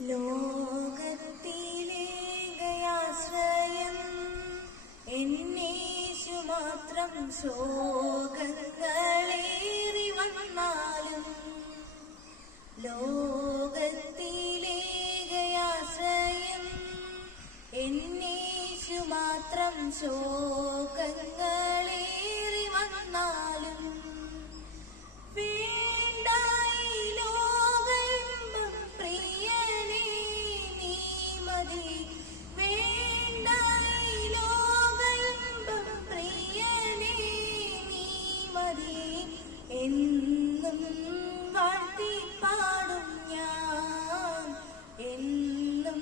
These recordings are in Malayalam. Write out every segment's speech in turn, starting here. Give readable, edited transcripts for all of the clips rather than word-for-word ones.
ലോകത്തിലേകയാശ്രയം എന്നേശു മാത്രം. ശോകങ്ങളേറി വന്നാലും ലോകത്തിലേകയാശ്രയം എന്നേശു മാത്രം. ശോകങ്ങളേറി വന്നാലും എന്നും വാഴ്ത്തിപ്പാടും ഞാൻ, എന്നും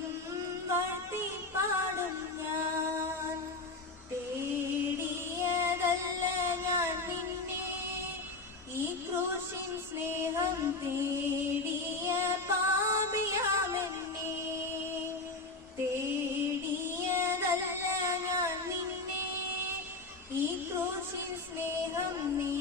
വാഴ്ത്തിപ്പാടും ഞാൻ. തേടിയതല്ല ഞാൻ നിന്നെ, ഈ ക്രൂശിൻ സ്നേഹം തേടിയ പാപിയാമെന്നെ. തേടിയതല്ല ഞാൻ നിന്നെ, ഈ ക്രൂശിൻ സ്നേഹം നീ